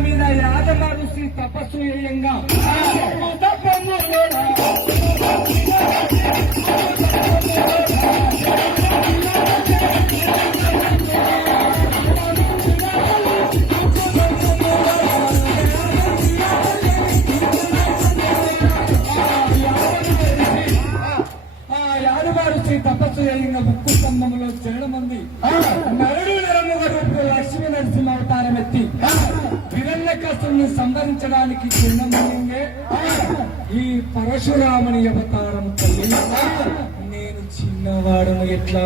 మీద యాదవ ఋషి తపస్సు చేయంగా తపస్సు చేయంగా ఉక్కు స్తంభంలో చేరడం మంది నరుడు నరముగ రూపు లక్ష్మీ నరసింహ అవతారం ఎత్తి హిరణ్యకశిపుని సంహరించడానికి చిన్నమయ్యే ఈ పరశురాముని అవతారం తల్లి నేను చిన్నవాడును ఎట్లా